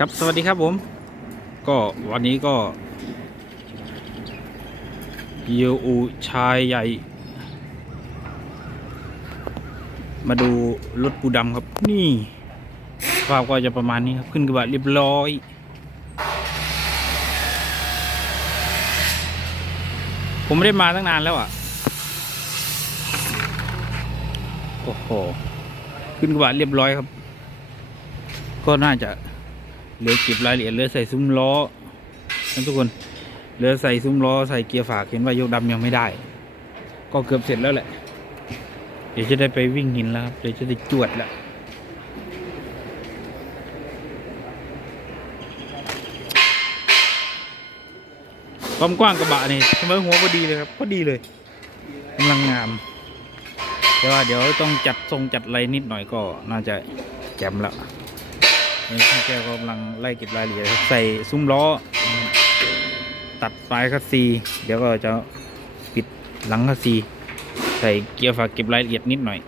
ครับสวัสดีครับผม ก็วันนี้ก็เยอูชายใหญ่ มาดูรถปูดำครับ นี่ภาพก็จะประมาณนี้ครับ ขึ้นกระบะเรียบร้อย ผมไม่ได้มาตั้งนานแล้วอะ โอ้โห ขึ้นกระบะเรียบร้อยครับ ก็น่าจะ เหลือเก็บรายละเอียดเหลือใส่ซุ้มล้อนทุกคนเหลือใส่ซุ้มล้อใส่เกียร์ฝากเห็นว่ายกดำยังไม่ได้ ก็เกือบเสร็จแล้วแหละ เดี๋ยวจะได้ไปวิ่งหินแล้วครับเดี๋ยวจะได้จวดแล้วความกว้างกระบะนี่เสมอหัวพอดีเลยครับพอดีเลยกำลังงาม แต่ว่าเดี๋ยวต้องจัดทรงจัดอะไรนิดหน่อยก็น่าจะแจ่มแล้ว พี่แก้วก็กำลังไล่เก็บรายละเอียดใส่ซุ้มล้อ ตัดปลายคัสซีเดี๋ยวก็จะปิดหลังคัสซีใส่เกียร์ฝากเก็บรายละเอียดนิดหน่อย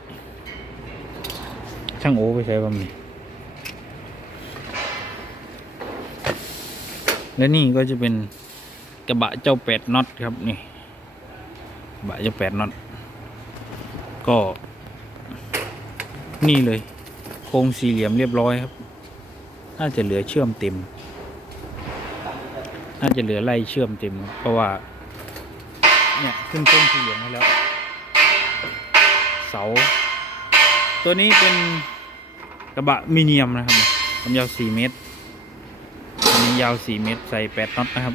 ช่างโอ้ไปใช้บ้างนี่และนี่ก็จะเป็นกระบะเจ้าแปดน็อตครับนี่กระบะเจ้าแปดน็อตก็ นี่เลย โครงสี่เหลี่ยมเรียบร้อยครับ น่าจะเหลือเชื่อมเต็ม น่าจะเหลือไล่เชื่อมเต็ม เพราะว่า เนี่ยขึ้นโครงสี่เหลี่ยมให้แล้ว เสา ตัวนี้เป็นกระบะมีเนียมนะครับความยาว 4 เมตรอันนี้ยาว 4 เมตร ใส่ 8น็อตนะครับ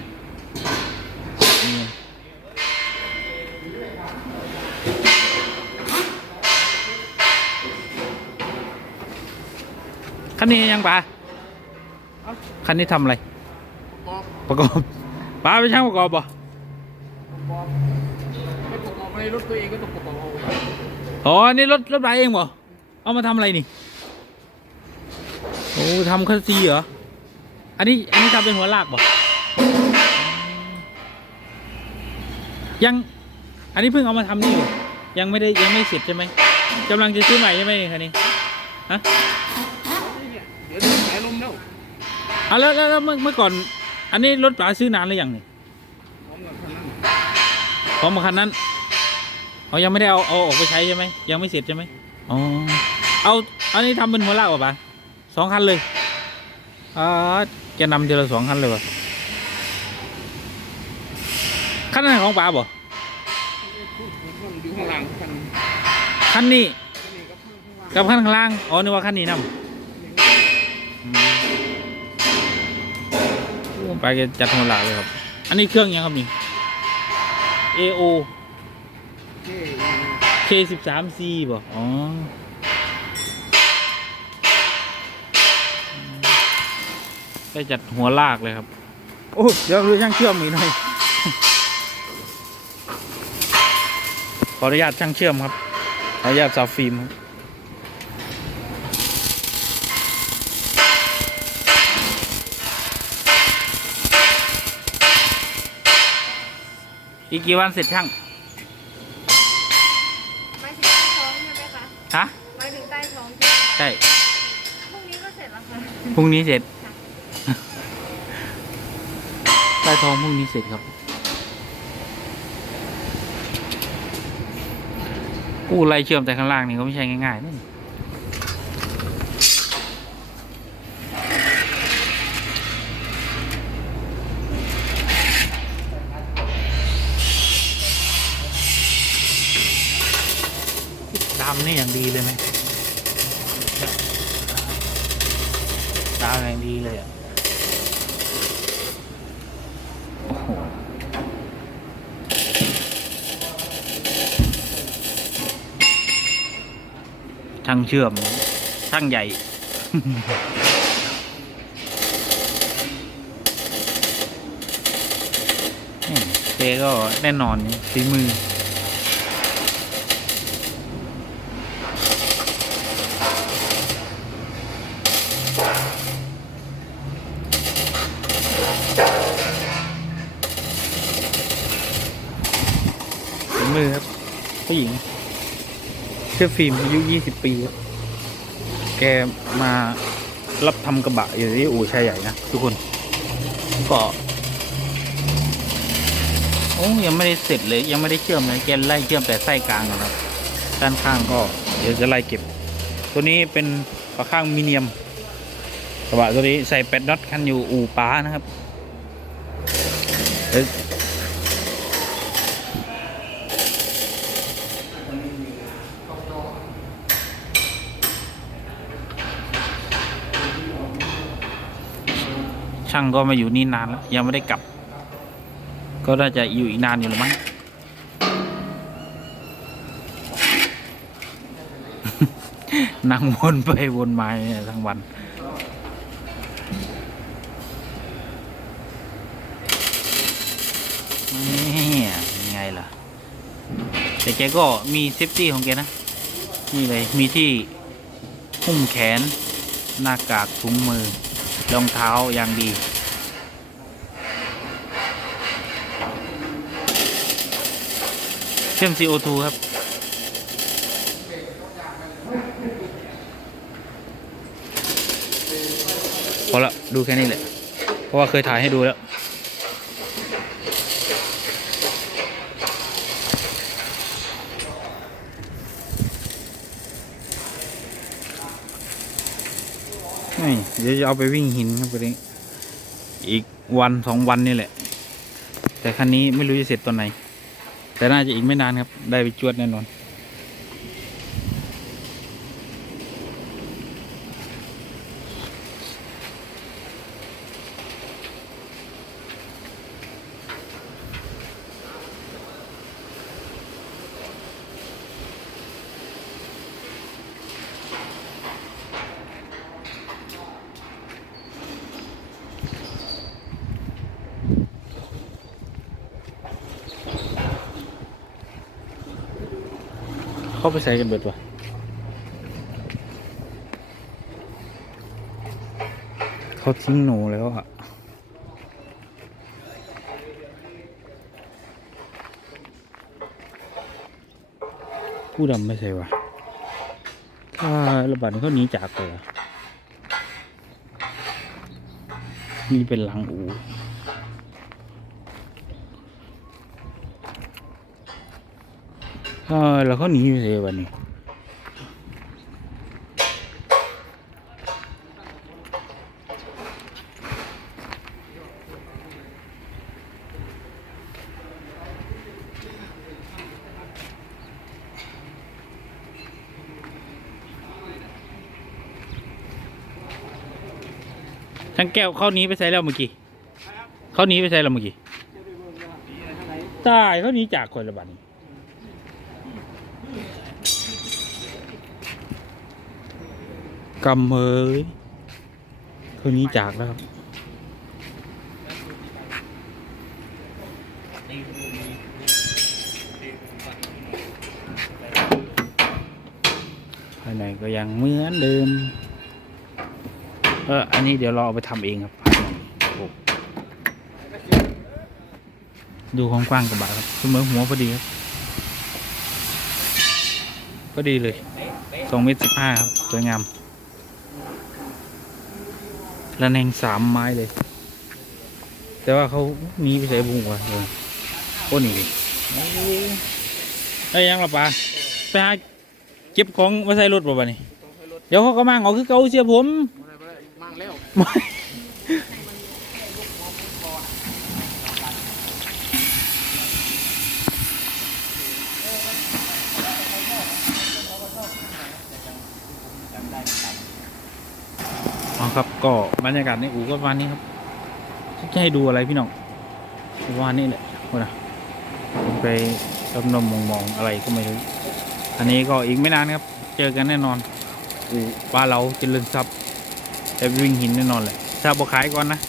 คันนี้ยังปะ คันนี้ทำอะไร ประกอบป้าเป็นช่างประกอบป่ะไม่ประกอบในรถตัวเองก็ต้องประกอบเอาอ๋อ นี่รถรถไรเองป่ะเอามาทำอะไรนี่ โอ้ทำคัสซีเหรอ อันนี้อันนี้ทำเป็นหัวลากป่ะยัง อันนี้เพิ่งเอามาทำนี่อยู่ยังไม่ได้ยังไม่เสร็จใช่ไหมกำลังจะซื้อใหม่ใช่ไหมนี่คันนี้ ฮะ เดี๋ยวดูสายลมแล้ว เอาแล้วแล้วแล้วเมื่อเมื่อก่อน อันนี้รถป๋าซื้อนานหรือยังนี่พร้อมกับคันนั้นพร้อมกับคันนั้นเขายังไม่ได้เอาเอาออกไปใช้ใช่ไหมยังไม่เสร็จใช่ไหมอ๋อเอาอันนี้ทำเป็นหัวลากป่ะป๋าสองคันเลยอ่าจะนำเดือนละสองคันเลยวะคันนั้นของป๋าบ่อยู่ข้างหลังคันคันนี้คันนี้กับข้างข้างล่างกับคันข้างล่างอ๋อนึกว่าคันนี้นำ มไปจะจัดหัวลากเลยครับ อันนี้เครื่องยังครับนี่ AO ที่ K สิบสาม C บ่อ๋อได้จัดหัวลากเลยครับ โอ้เดี๋ยวดูช่างเชื่อมอีกหน่อย ขออนุญาตช่างเชื่อมครับ ขออนุญาตสาวฟิล์มครับ อีกกี่วันเสร็จช่างหมายถึงใต้ท้องใช่ไหมคะฮะหมายถึงใต้ท้องใช่ไหมใช่พรุ่งนี้ก็เสร็จแล้วค่ะ พรุ่งนี้เสร็จ ใต้ท้องพรุ่งนี้เสร็จครับกู้ไล่เชื่อมแต่ข้างล่างนี่ก็ไม่ใช่ง่ายๆนั่นดำนี่อย่างดีเลยไหม ดำอย่างดีเลยอะ โอ้โห ช่างเชื่อม ช่างใหญ่ เจก็แน่นอนฝีมือ มือครับผู้หญิงชื่อฟิล์มอายุยี่สิบปีครับแกมารับทำกระบะอยู่ที่อู่ชายใหญ่นะทุกคน ก็โอ้ยังไม่ได้เสร็จเลย ยังไม่ได้เชื่อมเลยแกไล่เชื่อมแต่ไส้กลางก่อนครับ ด้านข้างก็เดี๋ยวจะไล่เก็บ ตัวนี้เป็นฝาข้างมีเนียมกระบะตัวนี้ใส่แปดน็อตคันอยู่อู่ป้านะครับเดี๋ยว ช่างก็มาอยู่นี่นานแล้วยังไม่ได้กลับ ก็น่าจะอยู่อีกนานอยู่หรือมั้งนั่งวนไปวนมาทั้งวันนี่ไงล่ะ แต่แกก็มีเซฟตี้ของแกนะ นี่เลยมีที่หุ้มแขน หน้ากากถุงมือ รองเท้าอย่างดี เชื่อม CO2 ครับ พอละดูแค่นี้แหละ เพราะว่าเคยถ่ายให้ดูแล้ว เดี๋ยวจะเอาไปวิ่งหินครับวันนี้ อีกวันสองวันนี่แหละ แต่คันนี้ไม่รู้จะเสร็จตอนไหน แต่น่าจะอีกไม่นานครับ ได้ไปจวดแน่นอน เข้าไปใส่กันเบิดวะเขาทิ้งหนูแล้วอะผู้ดำไม่ใช่วะถ้าระบาดเขาหนีจากไปอะนี่เป็นหลังอู เออแล้วเขาหนีไปเลยวันนี้ช่างแก้วเขาหนี้ไปใส่แล้วเมื่อกี้เขาหนี้ไปใส่แล้วเมื่อกี้ตายเขาหนีจากคนละบัดนี้ กำเมยคนนี้จากแล้วครับภายในก็ยังเหมือนเดิม เออ อันนี้เดี๋ยวเราเอาไปทำเองครับภายในดูความกว้างกระบะครับเสมอหัวพอดีครับพอดีเลยสองเมตรสิบห้าครับ สวยงาม ระแนงสามไม้เลย แต่ว่าเขามีไปใส่บุ้งว่ะเออโอ้นี่ไอ้ยังหรอปะไปหาเก็บของมาใส่รถป่ะบ้านี่เดี๋ยวเขาก็มาเอาคือเก่าเสียผมอะไรไปเลยมั่งแล้ว ครับ ก็บรรยากาศในอู่ก็ประมาณนี้ครับจะให้ดูอะไรพี่น้องประมาณนี้แหละนะไปดมนมมองๆอะไรก็ไม่รู้ อันนี้ก็อีกไม่นานครับ เจอกันแน่นอนอู่บ้านเราเจริญทรัพย์แต่วิ่งหินแน่นอนเลยถ้าบอกขายก่อนนะ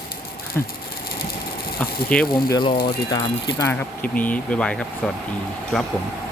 โอเคผมเดี๋ยวรอติดตามคลิปหน้าครับ คลิปนี้บ๊ายบายครับ สวัสดีครับผม